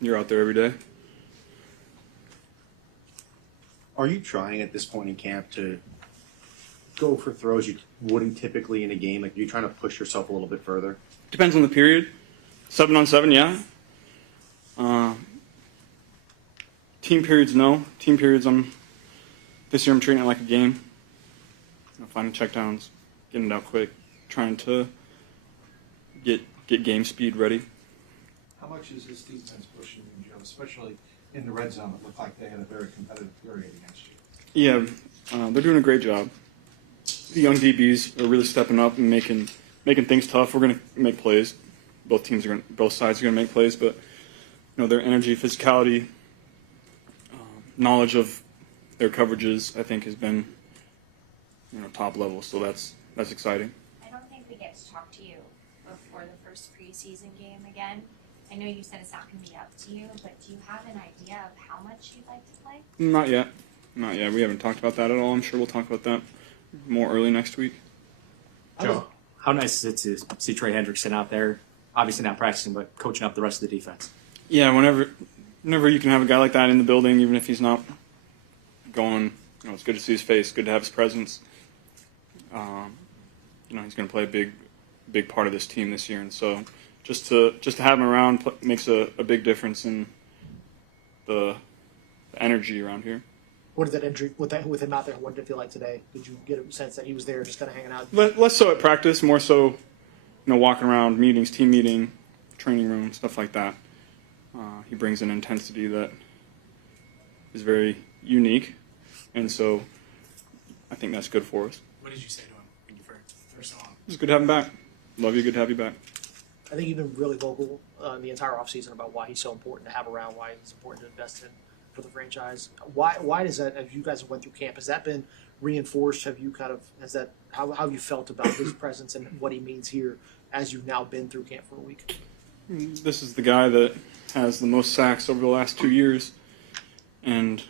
You're out there every day. Are you trying at this point in camp to go for throws you wouldn't typically in a game? Like, are you trying to push yourself a little bit further? Depends on the period. 7-on-7, yeah. Team periods, no. Team periods, this year I'm treating it like a game. Finding checkdowns, getting it out quick, trying to get game speed ready. How much is this defense pushing you, Joe, especially in the red zone? It looked like they had a very competitive period against you. Yeah, they're doing a great job. The young DBs are really stepping up and making things tough. We're going to make plays. Both sides are going to make plays, but their energy, physicality, knowledge of their coverages, I think, has been top level. So that's exciting. I don't think we get to talk to you before the first preseason game again. I know you said it's not going to be up to you, but do you have an idea of how much you'd like to play? Not yet. We haven't talked about that at all. I'm sure we'll talk about that more early next week. Joe, how nice is it to see Trey Hendrickson out there, obviously not practicing, but coaching up the rest of the defense? Yeah, whenever you can have a guy like that in the building, even if he's not going, it's good to see his face, good to have his presence. He's going to play a big part of this team this year, and so just to have him around makes a big difference in the energy around here. What did that injury with him out there? What did it feel like today? Did you get a sense that he was there, just kind of hanging out? Less so at practice, more so, walking around meetings, team meeting, training room, stuff like that. He brings an intensity that is very unique, and so I think that's good for us. What did you say to him when you first saw him? It's good to have him back. Love you. Good to have you back. I think you've been really vocal in the entire offseason about why he's so important to have around, why he's important to invest in for the franchise. Why does that, as you guys went through camp, has that been reinforced? How have you felt about his presence and what he means here as you've now been through camp for a week? This is the guy that has the most sacks over the last 2 years, and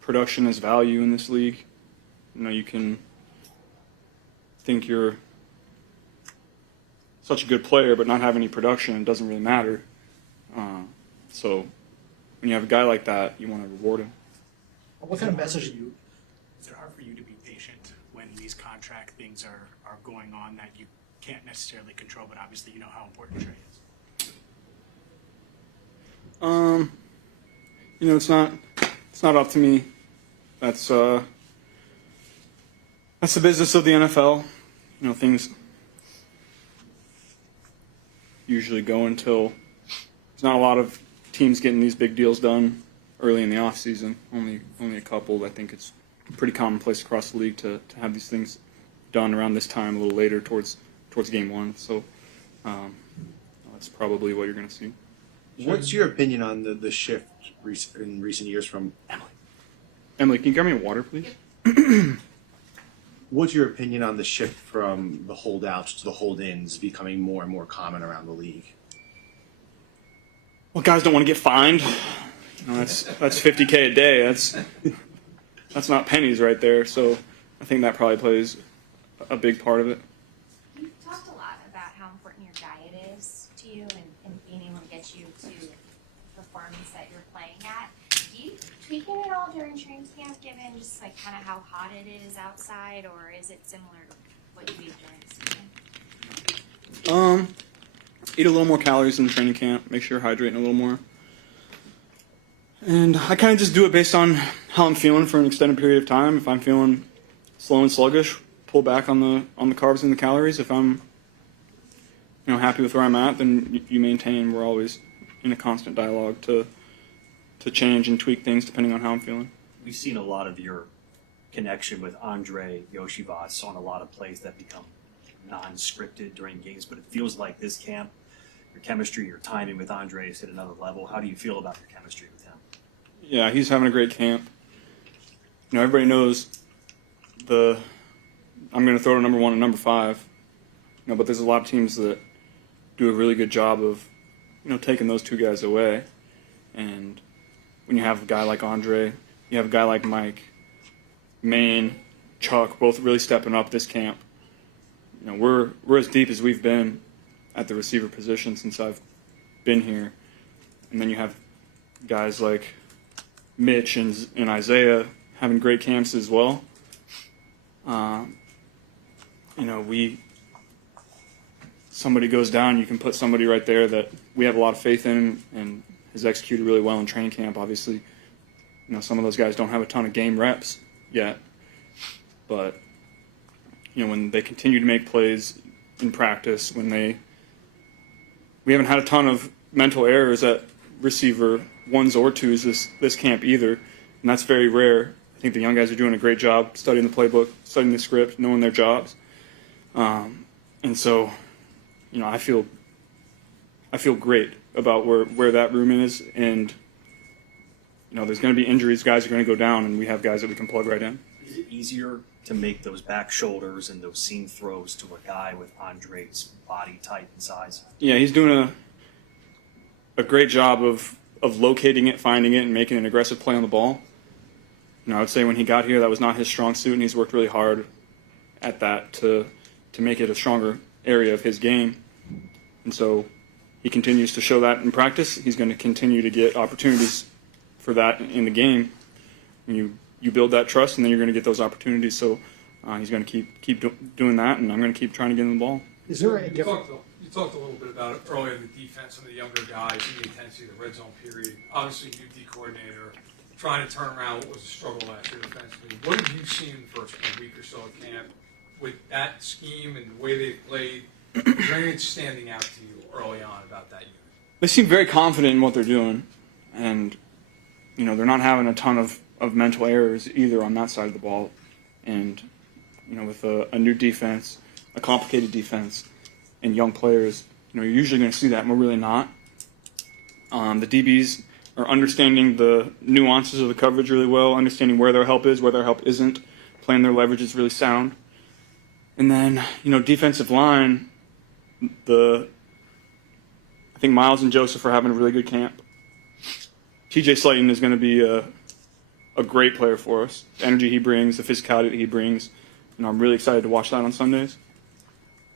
production is value in this league. You can think you're such a good player but not have any production. It doesn't really matter. So when you have a guy like that, you want to reward him. What kind of message? Is it hard for you to be patient when these contract things are going on that you can't necessarily control, but obviously you know how important Trey is? It's not up to me. That's the business of the NFL. Things usually go until there's not a lot of teams getting these big deals done early in the off season. Only a couple. I think it's pretty commonplace across the league to have these things done around this time, a little later towards game one. So that's probably what you're going to see. What's your opinion on the shift in recent years from Emily, can you grab me a water, please? What's your opinion on the shift from the holdouts to the hold-ins becoming more and more common around the league? Well, guys don't want to get fined. That's $50K a day. That's not pennies right there. So I think that probably plays a big part of it. You've talked a lot about how important your diet is to you and being able to get you to the performance that you're playing at. Do you tweak it at all during training camp, given just like kind of how hot it is outside, or is it similar to what you eat during the season? Eat a little more calories in training camp. Make sure you're hydrating a little more. And I kind of just do it based on how I'm feeling for an extended period of time. If I'm feeling slow and sluggish, pull back on the carbs and the calories. If I'm happy with where I'm at, then you maintain. We're always in a constant dialogue to change and tweak things depending on how I'm feeling. We've seen a lot of your connection with Andre Yoshivas on a lot of plays that become non-scripted during games, but it feels like this camp, your chemistry, your timing with Andre is at another level. How do you feel about your chemistry with him? Yeah, he's having a great camp. Everybody knows I'm going to throw to number 1 and number 5. But there's a lot of teams that do a really good job of, taking those two guys away. And when you have a guy like Andre, you have a guy like Mike, Maine, Chuck, both really stepping up this camp. We're as deep as we've been at the receiver position since I've been here. And then you have guys like Mitch and Isaiah having great camps as well. Somebody goes down, you can put somebody right there that we have a lot of faith in and has executed really well in training camp. Obviously, some of those guys don't have a ton of game reps yet, but when they continue to make plays in practice, we haven't had a ton of mental errors at receiver ones or twos this camp either, and that's very rare. I think the young guys are doing a great job studying the playbook, studying the script, knowing their jobs, and so I feel great about where that room is, and there's going to be injuries, guys are going to go down, and we have guys that we can plug right in. Is it easier to make those back shoulders and those seam throws to a guy with Andre's body type and size? Yeah, he's doing a great job of locating it, finding it, and making an aggressive play on the ball. I would say when he got here, that was not his strong suit, and he's worked really hard at that to make it a stronger area of his game. And so he continues to show that in practice. He's going to continue to get opportunities for that in the game. And you build that trust, and then you're going to get those opportunities. So he's going to keep doing that, and I'm going to keep trying to get him the ball. Is there a You difference? talked a little bit about it earlier in the defense, some of the younger guys, and the intensity of the red zone period. Obviously, new D coordinator, trying to turn around what was a struggle last year defensively. What have you seen in the first week or so at camp with that scheme and the way they've played? Is there anything standing out to you early on about that unit? They seem very confident in what they're doing, and they're not having a ton of mental errors either on that side of the ball. And with a new defense, a complicated defense, and young players, you're usually going to see that, and we're really not. The DBs are understanding the nuances of the coverage really well, understanding where their help is, where their help isn't, playing their leverage is really sound. And then, defensive line, I think Miles and Joseph are having a really good camp. TJ Slayton is going to be a great player for us. The energy he brings, the physicality that he brings, I'm really excited to watch that on Sundays.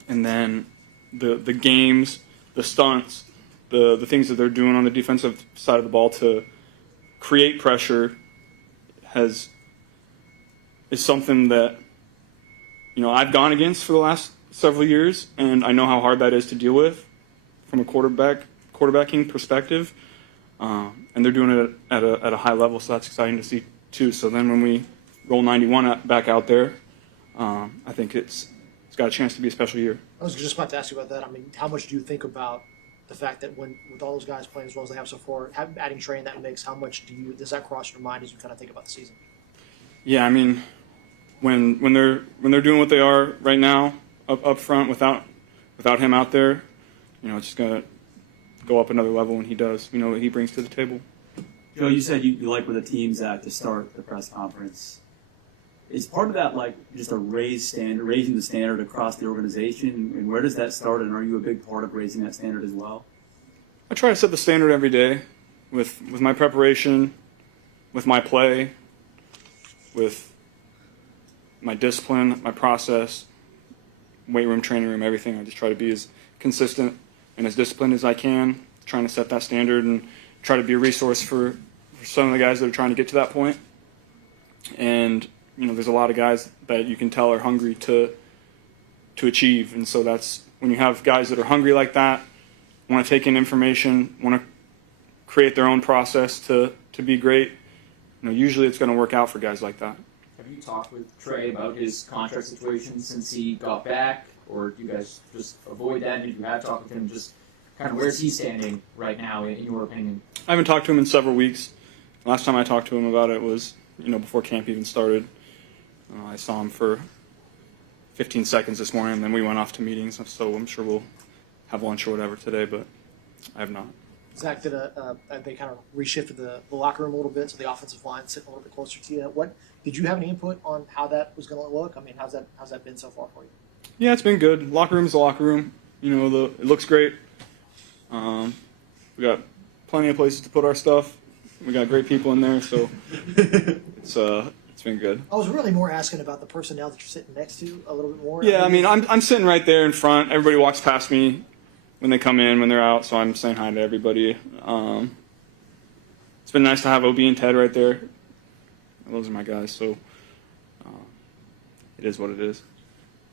And then the games, the stunts, the things that they're doing on the defensive side of the ball to create pressure is something that I've gone against for the last several years, and I know how hard that is to deal with from a quarterbacking perspective. And they're doing it at a high level, so that's exciting to see too. So then when we roll 91 back out there, I think it's got a chance to be a special year. I was just about to ask you about that. I mean, how much do you think about the fact that with all those guys playing as well as they have so far, adding Trey in that mix, how much does that cross your mind as you kind of think about the season? Yeah, I mean, when they're doing what they are right now up front without him out there, it's just gonna go up another level when he does. What he brings to the table. Joe, you said you like where the team's at to start the press conference. Is part of that like just a raising the standard across the organization? And where does that start? And are you a big part of raising that standard as well? I try to set the standard every day with my preparation, with my play, with my discipline, my process, weight room, training room, everything. I just try to be as consistent and as disciplined as I can, trying to set that standard and try to be a resource for some of the guys that are trying to get to that point. And there's a lot of guys that you can tell are hungry to achieve, and so that's when you have guys that are hungry like that, want to take in information, want to create their own process to be great. Usually it's going to work out for guys like that. Have you talked with Trey about his contract situation since he got back, or do you guys just avoid that? Did you have talked with him? Just kind of where's he standing right now, in your opinion? I haven't talked to him in several weeks. Last time I talked to him about it was before camp even started. I saw him for 15 seconds this morning, and then we went off to meetings, so I'm sure we'll have lunch or whatever today, but I have not. Zach, they kind of reshifted the locker room a little bit, so the offensive line sitting a little bit closer to you. Did you have any input on how that was going to look? I mean, how's that been so far for you? Yeah, it's been good. Locker room is the locker room. It looks great. We got plenty of places to put our stuff. We got great people in there, so it's been good. I was really more asking about the personnel that you're sitting next to a little bit more. Yeah, I mean, I'm sitting right there in front. Everybody walks past me when they come in, when they're out, so I'm saying hi to everybody. it's been nice to have OB and Ted right there. Those are my guys, so it is what it is.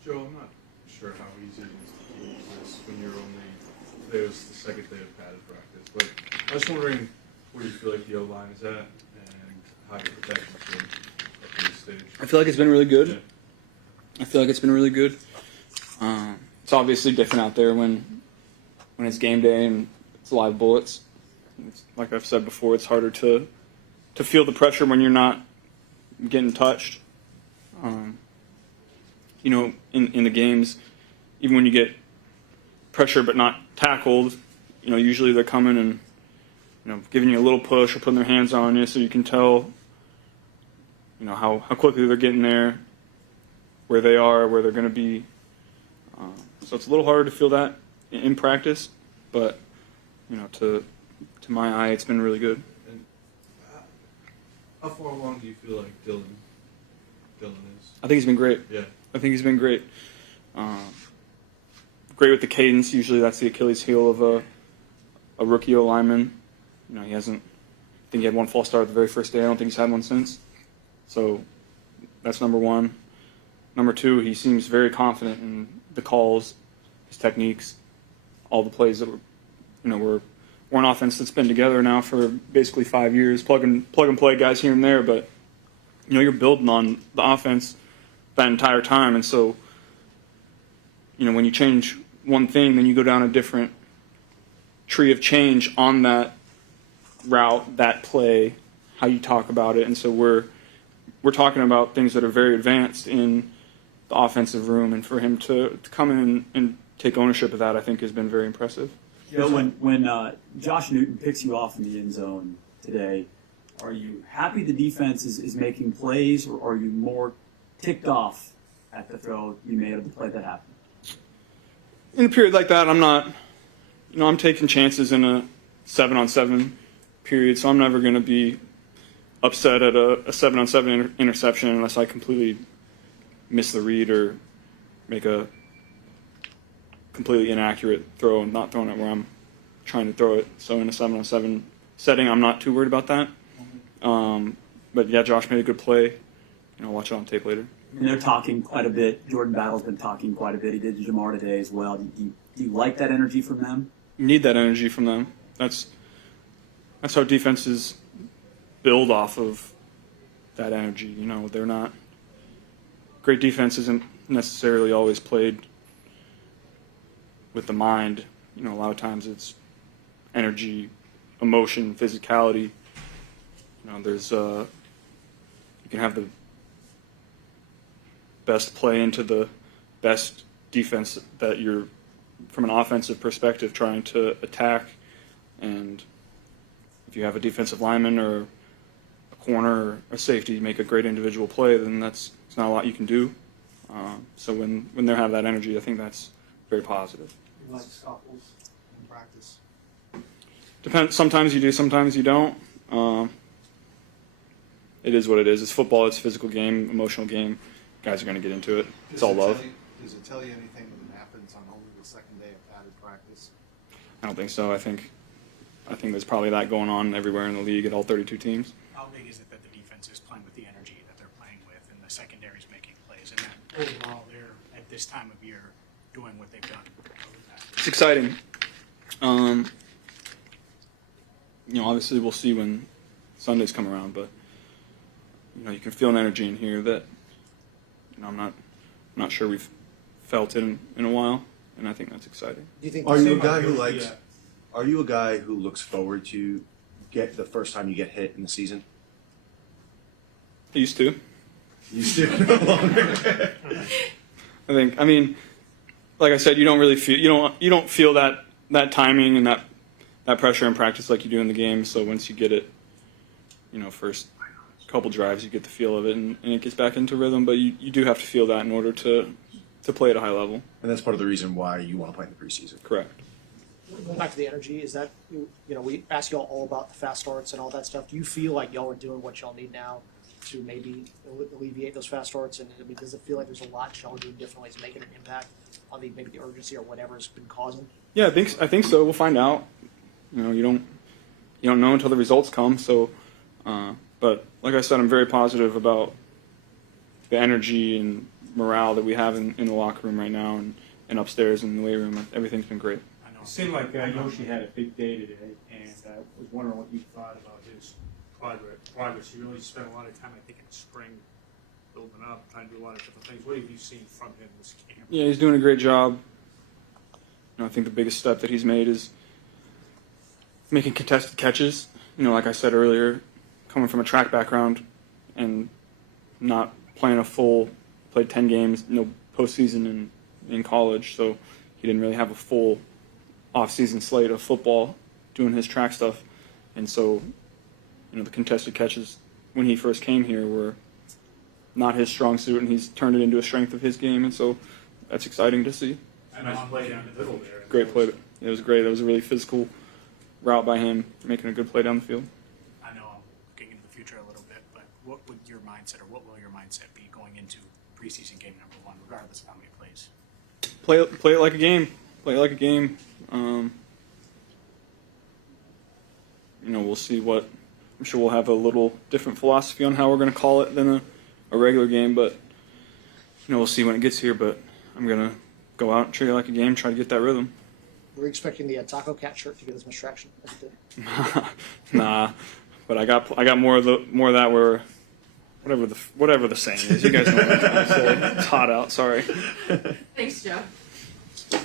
Joe, I'm not sure how easy it is to gauge this when you're only, today was the second day of padded practice, but I was wondering where you feel like the O-line is at and how you're protecting them at this stage. I feel like it's been really good. Yeah. I feel like it's been really good. It's obviously different out there when it's game day and it's live bullets. It's, like I've said before, it's harder to feel the pressure when you're not getting touched. You know, in the games, even when you get pressure but not tackled, you know, usually they're coming and, you know, giving you a little push or putting their hands on you so you can tell, you know, how quickly they're getting there, where they are, where they're going to be. So it's a little harder to feel that in practice, but, you know, to my eye, it's been really good. And how far along do you feel like Dylan is? I think he's been great. Yeah. I think he's been great. Great with the cadence. Usually that's the Achilles heel of a rookie O lineman. You know, he hasn't. I think he had one false start the very first day. I don't think he's had one since. So that's number one. Number two, he seems very confident in the calls, his techniques, all the plays that we're an offense that's been together now for basically 5 years. Plug and play guys here and there, but you know, you're building on the offense that entire time. And so, you know, when you change one thing, then you go down a different tree of change on that route, that play, how you talk about it. And so we're talking about things that are very advanced in the offensive room, and for him to come in and take ownership of that, I think has been very impressive. You know, when Josh Newton picks you off in the end zone today, are you happy the defense is making plays, or are you more ticked off at the throw you made of the play that happened? In a period like that, I'm not, you know, I'm taking chances in a 7-on-7 period, so I'm never going to be upset at a 7-on-7 interception unless I completely miss the read or make a completely inaccurate throw and not throwing it where I'm trying to throw it. So in a 7-on-7 setting, I'm not too worried about that. But yeah, Josh made a good play. You know, watch it on tape later. And they're talking quite a bit. Jordan Battle's been talking quite a bit. He did to Jamar today as well. Do you like that energy from them? You need that energy from them. That's how defenses build off of that energy. You know, they're not great. Defense isn't necessarily always played with the mind. You know, a lot of times it's energy, emotion, physicality. You know, there's you can have the best play into the best defense that you're, from an offensive perspective, trying to attack. And if you have a defensive lineman or a corner or a safety make a great individual play, then it's not a lot you can do. So when they have that energy, I think that's very positive. You like scuffles in practice? Depends. Sometimes you do, sometimes you don't. It is what it is. It's football. It's a physical game, emotional game. Guys are going to get into it. It's all love. Does it tell you anything when it happens on only the second day of padded practice? I don't think so. I think there's probably that going on everywhere in the league at all 32 teams. How big is it that the defense is playing with the energy that they're playing with, and the secondary is making plays, and that overall they're at this time of year doing what they've done? It's exciting. You know, obviously we'll see when Sundays come around, but you know, you can feel an energy in here that, you know, I'm not sure we've felt it in a while, and I think that's exciting. Do you think Are you a guy who Are you a guy who looks forward to get the first time you get hit in the season? I used to. Used to, no longer. I mean, like I said, you don't really feel you don't feel that timing and that pressure in practice like you do in the game. So once you get it, you know, first couple drives, you get the feel of it, and it gets back into rhythm. But you do have to feel that in order to play at a high level. And that's part of the reason why you want to play in the preseason. Correct. Going back to the energy, is that, you know, we ask y'all all about the fast starts and all that stuff. Do you feel like y'all are doing what y'all need now to maybe alleviate those fast starts? And I mean, does it feel like there's a lot y'all are doing differently to making an impact on maybe the urgency or whatever's been causing? Yeah, I think so. We'll find out. You know, you you don't know until the results come. So, but like I said, I'm very positive about the energy and morale that we have in the locker room right now and upstairs in the weight room. Everything's been great. I know. It seemed like Yoshi had a big day today, and I was wondering what you thought about his progress. He really spent a lot of time, I think, in spring building up, trying to do a lot of different things. What have you seen from him this camp? Yeah, he's doing a great job. I think the biggest step that he's made is making contested catches. Like I said earlier, coming from a track background and not playing played 10 games, no postseason in college, so he didn't really have a full off-season slate of football doing his track stuff. And so, the contested catches when he first came here were not his strong suit, and he's turned it into a strength of his game, and so that's exciting to see. Nice play down the middle there. Great play. It was great. It was a really physical route by him, making a good play down the field. I know I'm looking into the future a little bit, but what would your mindset, or what will your mindset be going into preseason game number 1, regardless of how many plays? Play it like a game. Play it like a game. We'll see what. I'm sure we'll have a little different philosophy on how we're going to call it than a regular game, but we'll see when it gets here. But I'm going to go out and treat it like a game, try to get that rhythm. We're expecting the Taco Cat shirt to get as much traction as it did. Nah, but I got more of that where whatever the saying is. You guys know what I'm trying to say. It's hot out. Sorry. Thanks, Joe. Yeah.